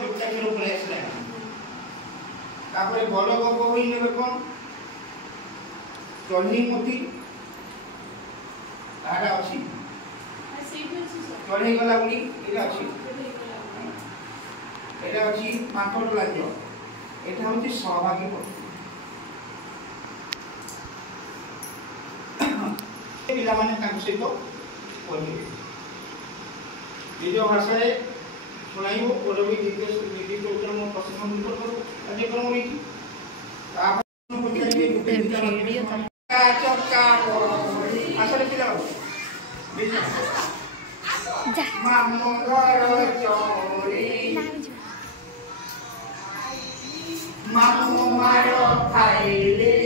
vitamin place रे तापर बल गप होई नेबे कोन चढ़ी मोती आडा अछि चढ़ी गला उडी एटा अछि एटा अछि माथर लांजो एटा होची सहभागी पक्ष पिला माने तांको सहित पढिबे निज भाषा रे सुनाइबो पढबे निर्देश उत्तर मो प्रश्न उत्तर करू कार्यक्रम होई आपण पढिबे गुटे वीडियो चक्का आसले पिला जा मामो घर चोरी मामो मारो खाइले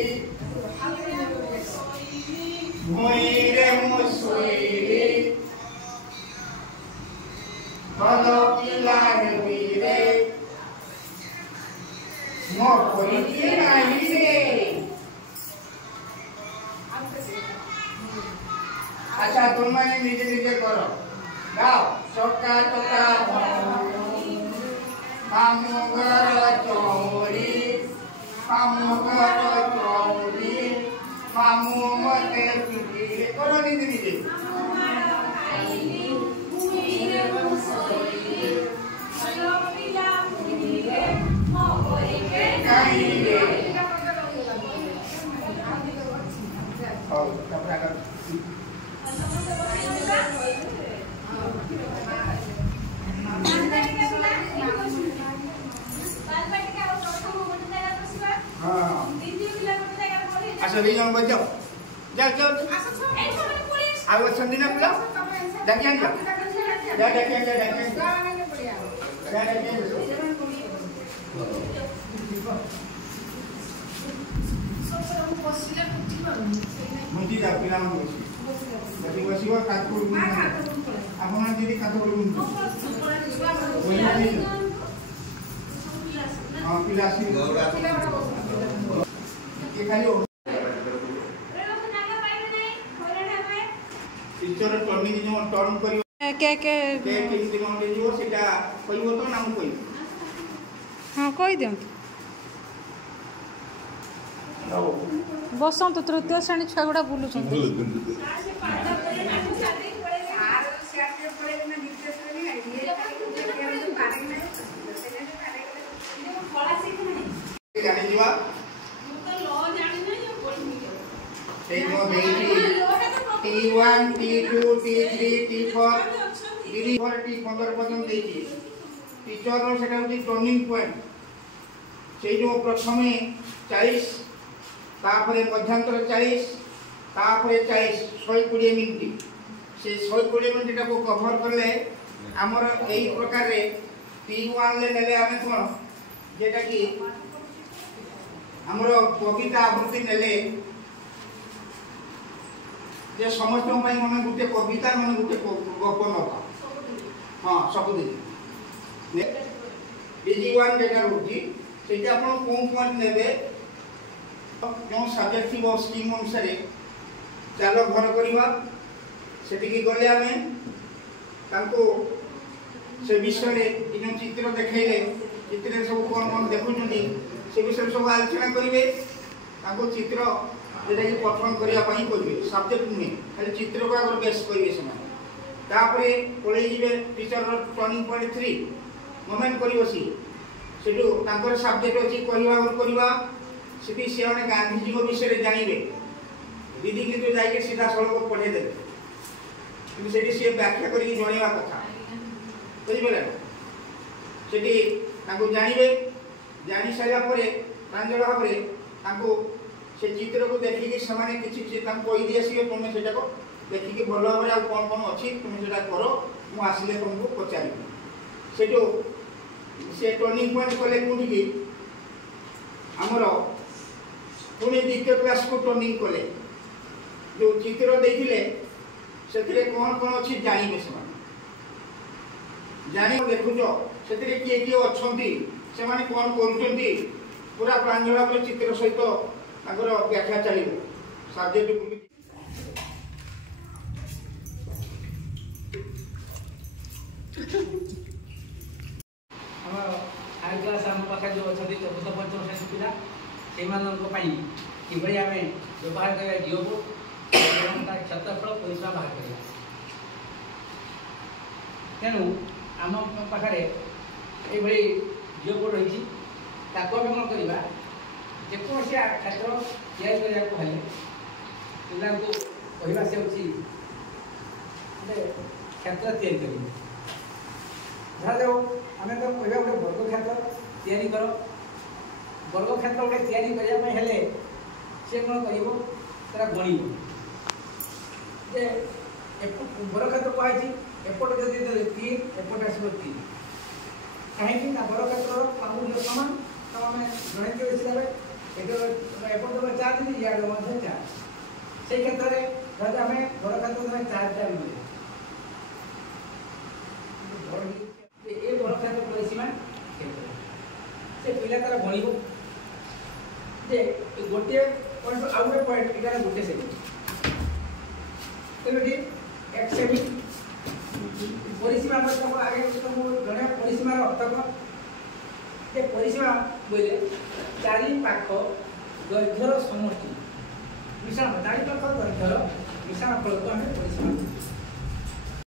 मोइरे मुसुइरे बलो पिलारे वीरे मो कोइके नाही रे अच्छा तुम माने निजे निजे करो गाओ चक्का चक्का मामो घर चोरी मामो घर चोरी मामू मते पिटी करो निजे निजे अच्छा ले जाओ बजाओ जा जा आगो संदिना पुला डाकिया जा जा डाकिया जा डाकिया मुंडी जा पिला मन बसी बसीवा काटपुर आपण दीदी काटपुर हां पिलासी गौरा के खाली टीचर टर्निंग जो टर्न करियो के किंति मन जो सेटा कहियो तो नाम कहि हां कहि दियो बसंत तृतीय श्रेणी छुआ गुड़ा blue T1 T2 T3 T4 T4 T15 पर्यंत देछि टीचर रो सेटा होची टर्निंग पॉइंट से जो प्रथमे 40 तापरे मध्यांतर 40 तापरे 40 120 मिनिट से 120 मिनिट को कवर करले हमर एई प्रकार रे T1 ले नेले आमे कोन जेटा कि हमर कविता आवृत्ति नेले जे समस्त पई मने गुटे कविता मने गुटे गप नता हां सब दिन BG1 जेटा होची सेटा आपण कोन पॉइंट नेबे जो सब्जेक्ट थी वो स्कीम अनुसार चलो घर करवा सेटिकी गले आमे तांको से विषय इन चित्र देखेले चित्र सब कोन कोन देखुछनी से विषय सब आलोचना करिवे तांको चित्र जेटा कि परफॉर्म करिया पई करिवे सब्जेक्ट में खाली चित्र को अगर बेस करिवे समान तापरे पळेई जिवे टीचर टर्निंग पॉइंट 3 मोमेंट करिवसी सेटू तांकर सब्जेक्ट अछि करिवा सेठी से माने गांधी जी को विषय रे जानिबे दीदी किंतु जाइके सीधा सड़क पढ़े देबे किंतु सेठी से व्याख्या करी जणेवा कथा बुझि बेला सेठी ताको जानिबे जानि सारा परे प्रांजल भाबरे ताको से चित्र को देखि के समाने किछि से ताको कहि दियसिबे तुमे सेटा को देखि के भलो भाबरे आ कोन कोन अछि तुमे सेटा करो मु आसीले तुमको पचारिबे सेटो से टर्निंग पॉइंट कोले कोठी की हमरो पुणे द्वितीय क्लास को टर्निंग कले जो चित्र देखिले सेतिरे कोन कोन अछि जानिबे समान जानि देखुजो सेतिरे किए अछंती से माने कोन करूचंती पूरा प्रांजल भाबरे चित्र सहित ताकर व्याख्या चलिबो सब्जेक्ट बुली हम क्लास आम पाखे जो अच्छा चतुर्थ पंचम श्रेणी पिला से किभली आम व्यवहार करा जिओ बोर्ड तार क्षेत्रफल परिसीमा बाहर करा तेणु आम पाखे ये जिओ बोर्ड रही ताको आम कौन करवा जेको क्षेत्र या पिला कहवा से क्षेत्र तैयारी कर धराजाऊ आम तो कह गोटे वर्ग क्षेत्र तैयारी कर वर्ग क्षेत्र गोटे तैयारी करने सी कौन कर गणिब जे वर्ग क्षेत्र कहुई एपट जब 3 एपट आसो 3 कहीं वर्ग क्षेत्र आम सामान तो आम गणित एपट देव 4 दिन या 4 से क्षेत्र में धर आम वर्ग क्षेत्र 4टा मिले ये वर्ग क्षेत्र परिसीमा से पिला तार गणिब जे गोटे पॉइंट आउ गोटे पॉइंट इटा गोटे सेमी तेणु एक सेमी परिसीमा आगे जन परिसीमार अर्थ कौन ये परिसीमा बोले चारि पाख दैर्घ्यर समष्टि मिश्रण चारि पाख दैर्घ्यर मिश्रण फल को आम परिसीमा